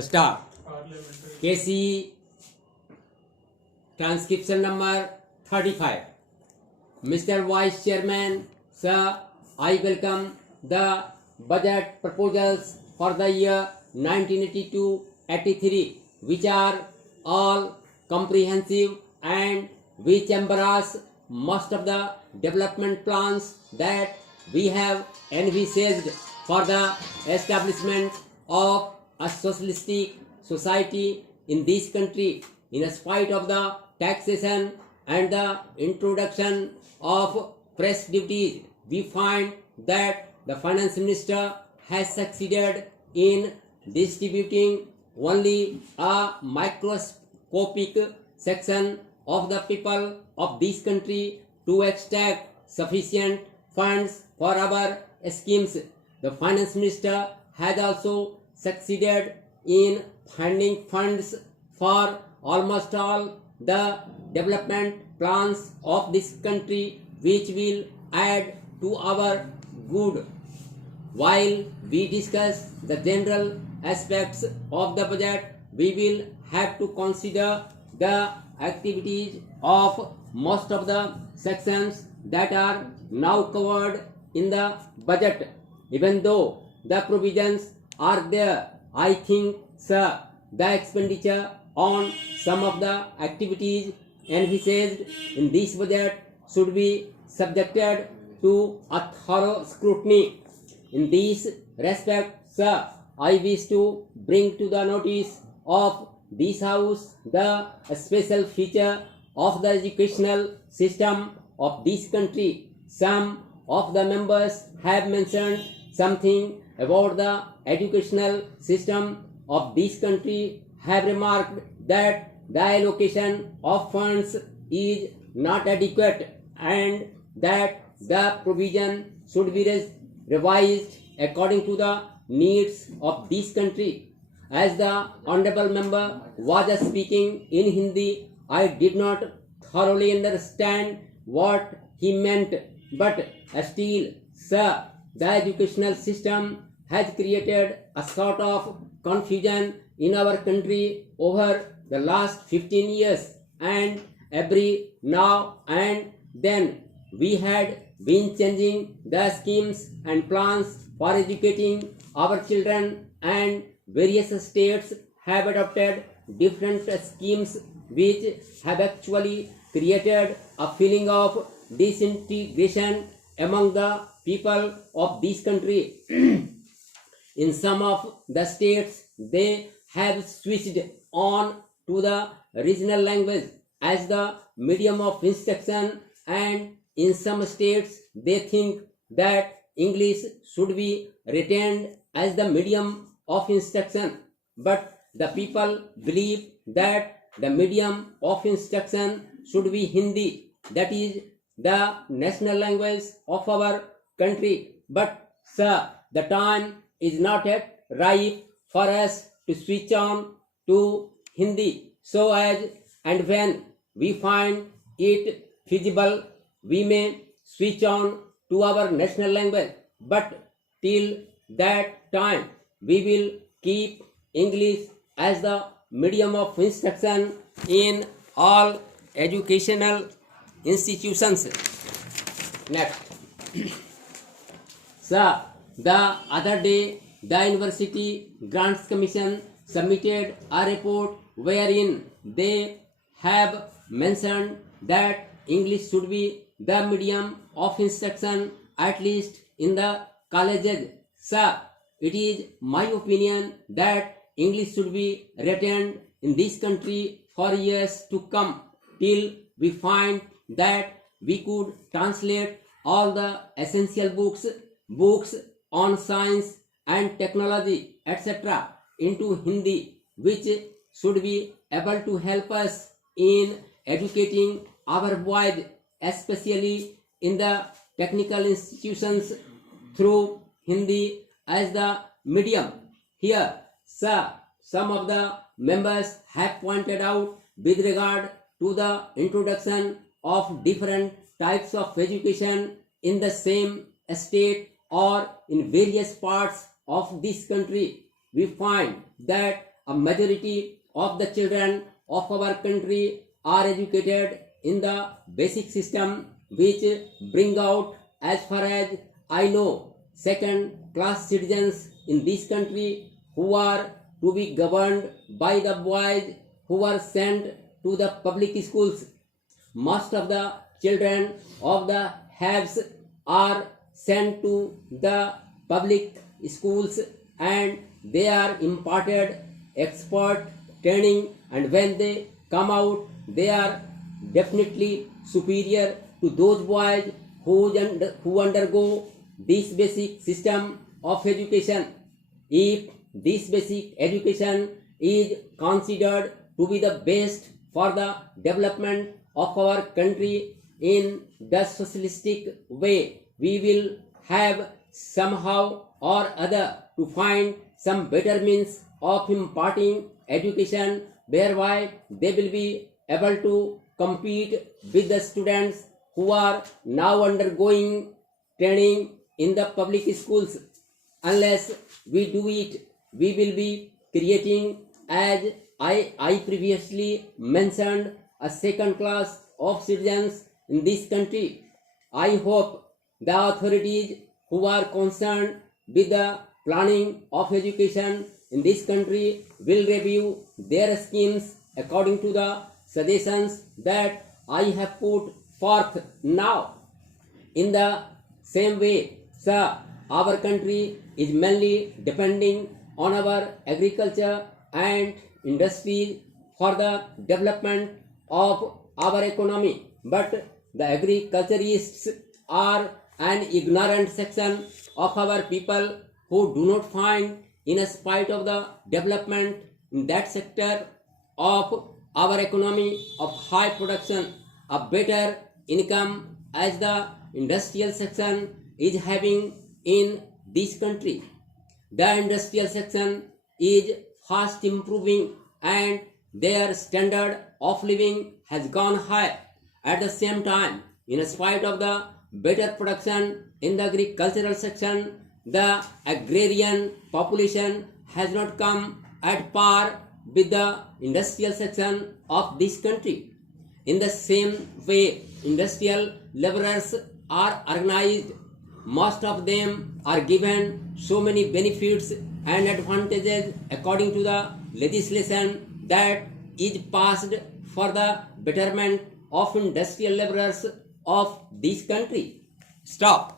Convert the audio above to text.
Start. KC transcription number 35. Mr. Vice Chairman, Sir, I welcome the budget proposals for the year 1982-83, which are all comprehensive and which embrace most of the development plans that we have envisaged for the establishment of a socialistic society in this country. In spite of the taxation and the introduction of fresh duties, we find that the finance minister has succeeded in distributing only a microscopic section of the people of this country to extract sufficient funds for our schemes. The finance minister has also succeeded in finding funds for almost all the development plans of this country, which will add to our good. While we discuss the general aspects of the budget, we will have to consider the activities of most of the sections that are now covered in the budget. Even though the provisions are there, I think, sir, the expenditure on some of the activities envisaged in this budget should be subjected to a thorough scrutiny. In this respect, sir, I wish to bring to the notice of this House the special feature of the educational system of this country. Some of the members have mentioned something about the educational system of this country, have remarked that the allocation of funds is not adequate and that the provision should be revised according to the needs of this country. As the honorable member was speaking in Hindi, I did not thoroughly understand what he meant, but still, sir, the educational system has created a sort of confusion in our country over the last 15 years, and every now and then we had been changing the schemes and plans for educating our children, and various states have adopted different schemes which have actually created a feeling of disintegration among the people of this country. In some of the states, they have switched on to the regional language as the medium of instruction, and in some states, they think that English should be retained as the medium of instruction. But the people believe that the medium of instruction should be Hindi, that is the national language of our country. But sir, the time is not yet ripe for us to switch on to Hindi. So as and when we find it feasible, we may switch on to our national language. But till that time, we will keep English as the medium of instruction in all educational institutions. Next. Sir, the other day, the University Grants Commission submitted a report wherein they have mentioned that English should be the medium of instruction, at least in the colleges. Sir, it is my opinion that English should be retained in this country for years to come, till we find that we could translate all the essential books on science and technology, etc., into Hindi, which should be able to help us in educating our boys, especially in the technical institutions, through Hindi as the medium. Here, sir, some of the members have pointed out with regard to the introduction of different types of education in the same state or in various parts of this country. We find that a majority of the children of our country are educated in the basic system, which bring out, as far as I know, second class citizens in this country who are to be governed by the boys who are sent to the public schools. Most of the children of the haves are sent to the public schools, and they are imparted expert training, and when they come out they are definitely superior to those boys who undergo this basic system of education. If this basic education is considered to be the best for the development of our country in the socialistic way, we will have somehow or other to find some better means of imparting education, whereby they will be able to compete with the students who are now undergoing training in the public schools. Unless we do it, we will be creating, as I previously mentioned, a second class of citizens in this country. I hope the authorities who are concerned with the planning of education in this country will review their schemes according to the suggestions that I have put forth now. In the same way, sir, our country is mainly depending on our agriculture and industries for the development of our economy. But the agriculturists are an ignorant section of our people who do not find, in spite of the development in that sector of our economy of high production, a better income as the industrial section is having in this country. The industrial section is fast improving and their standard of living has gone high. At the same time, in spite of the better production in the agricultural section, the agrarian population has not come at par with the industrial section of this country. In the same way, industrial laborers are organized. Most of them are given so many benefits and advantages according to the legislation that is passed for the betterment of industrial laborers of this country. Stop.